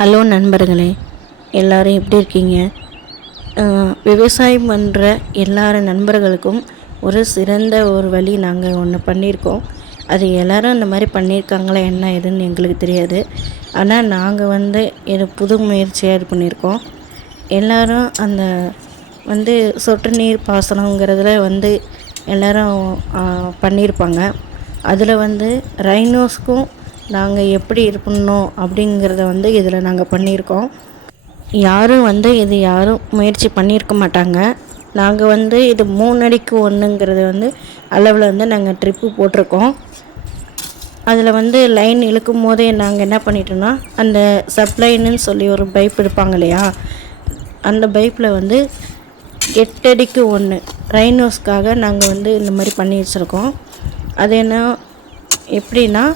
Hello நண்பர்களே, எல்லோரும் எப்படி இருக்கீங்க? விவசாயம் பண்ணுற எல்லார நண்பர்களுக்கும் ஒரு சிறந்த ஒரு வழி நாங்கள் ஒன்று பண்ணியிருக்கோம். அது எல்லோரும் அந்த மாதிரி பண்ணியிருக்காங்களா என்ன ஏதுன்னு எங்களுக்கு தெரியாது. ஆனால் நாங்கள் இது புது முயற்சியாக இது பண்ணியிருக்கோம். எல்லோரும் அந்த சொட்டு நீர் பாசனங்கிறதுல எல்லோரும் பண்ணியிருப்பாங்க. அதில் ரைனோஸ்க்கும் நாங்கள் எப்படி இது பண்ணோம் அப்படிங்கிறத இதில் நாங்கள் பண்ணியிருக்கோம். யாரும் யாரும் முயற்சி பண்ணியிருக்க மாட்டாங்க. நாங்கள் இது 3 அடிக்கு 1ங்கிறது அளவில் நாங்கள் ட்ரிப்பு போட்டிருக்கோம். அதில் லைன் இழுக்கும் போதே நாங்கள் என்ன பண்ணிட்டோன்னா, அந்த சப்ளைன்னு சொல்லி ஒரு பைப் எடுப்பாங்க இல்லையா, அந்த பைப்பில் 8 அடிக்கு 1 ரைனோஸ்க்காக நாங்கள் இந்த மாதிரி பண்ணி வச்சுருக்கோம். அது எப்படின்னா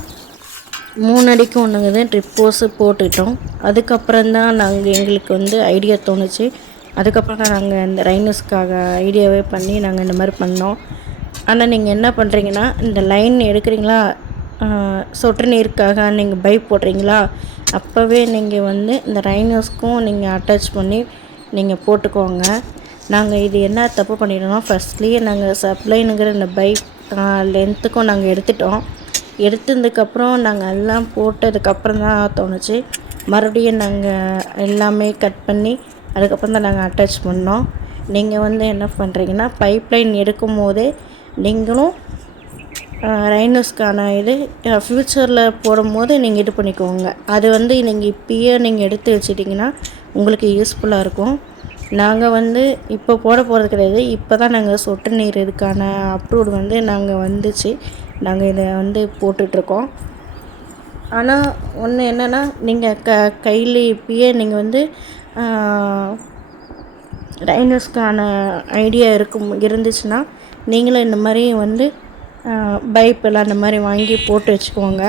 3 அடிக்கு 1ங்கிறது ட்ரிப் போஸு போட்டுட்டோம். அதுக்கப்புறம்தான் எங்களுக்கு ஐடியா தோணுச்சு. அதுக்கப்புறம் தான் நாங்கள் இந்த ரைனோஸ்க்காக ஐடியாவே பண்ணி நாங்கள் இந்த மாதிரி பண்ணோம். ஆனால் நீங்கள் என்ன பண்ணுறீங்கன்னா, இந்த லைன் எடுக்கிறீங்களா, சொட்டு நீருக்காக நீங்கள் பைப் போடுறீங்களா, அப்போவே நீங்கள் இந்த ரைனோஸ்க்கும் நீங்கள் அட்டாச் பண்ணி நீங்கள் போட்டுக்கோங்க. நாங்கள் இது என்ன தப்பு பண்ணிட்டோம்னா, ஃபஸ்ட்லேயே நாங்கள் சப்ளைனுங்கிற இந்த பைப் லென்த்துக்கும் நாங்கள் எடுத்ததுக்கப்புறம் நாங்கள் எல்லாம் போட்டதுக்கப்புறம் தான் தோணுச்சு. மறுபடியும் நாங்கள் எல்லாமே கட் பண்ணி அதுக்கப்புறம் தான் நாங்கள் அட்டாச் பண்ணோம். நீங்கள் என்ன பண்ணுறீங்கன்னா, பைப்லைன் எடுக்கும் போதே நீங்களும் ரைனோஸ்க்கான இது ஃப்யூச்சரில் போடும்போது நீங்கள் இது பண்ணிக்கோங்க. அது நீங்கள் இப்பயே நீங்கள் எடுத்து வச்சிட்டிங்கன்னா உங்களுக்கு யூஸ்ஃபுல்லாக இருக்கும். நாங்கள் இப்போ போட போகிறது கிடையாது. இப்போ தான் நாங்கள் சொட்டு நீர் இதுக்கான அப்ரூவ்டு நாங்கள் வந்துச்சு. நாங்கள் இதை போட்டுட்ருக்கோம். ஆனால் ஒன்று என்னென்னா, நீங்கள் கையில் இப்பயே நீங்கள் ரைனோஸ்க்கான ஐடியா இருந்துச்சுன்னா நீங்களும் இந்த மாதிரி பைப்பெல்லாம் அந்த மாதிரி வாங்கி போட்டு வச்சுக்கோங்க.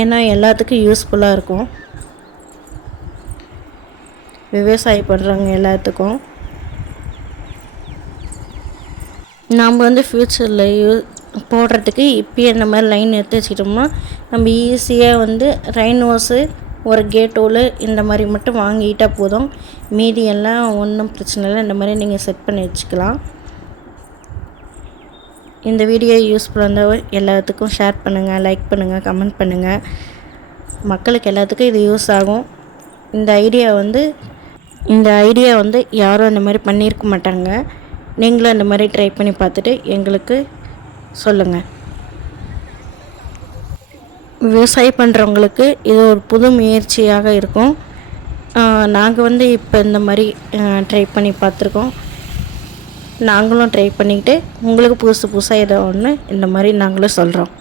ஏன்னா எல்லாத்துக்கும் யூஸ்ஃபுல்லாக இருக்கும், விவசாயம் பண்ணுறவங்க எல்லாத்துக்கும். நாம் ஃப்யூச்சரில் போடுறதுக்கு இப்போயே இந்த மாதிரி லைன் எடுத்து வச்சுக்கிட்டோம்னா நம்ம ஈஸியாக ரைனோஸு ஒரு கேட்டோல் இந்த மாதிரி மட்டும் வாங்கிட்டால் போதும். மீதி எல்லாம் ஒன்றும் பிரச்சனை இல்லை. இந்த மாதிரி நீங்கள் செட் பண்ணி வச்சுக்கலாம். இந்த வீடியோ யூஸ்ஃபுல்லாக இருந்தால் எல்லாத்துக்கும் ஷேர் பண்ணுங்கள், லைக் பண்ணுங்கள், கமெண்ட் பண்ணுங்கள். மக்களுக்கு எல்லாத்துக்கும் இது யூஸ் ஆகும். இந்த ஐடியா யாரும் அந்த மாதிரி பண்ணியிருக்க மாட்டாங்க. நீங்களும் அந்த மாதிரி ட்ரை பண்ணி பார்த்துட்டு எங்களுக்கு சொல்லுங்கள். விவசாயம் பண்ணுறவங்களுக்கு இது ஒரு புது முயற்சியாக இருக்கும். நாங்கள் இப்போ இந்த மாதிரி ட்ரை பண்ணி பார்த்துருக்கோம். நாங்களும் ட்ரை பண்ணிக்கிட்டு உங்களுக்கு புதுசாக ஏதோ ஒன்று இந்த மாதிரி நாங்களும் சொல்கிறோம்.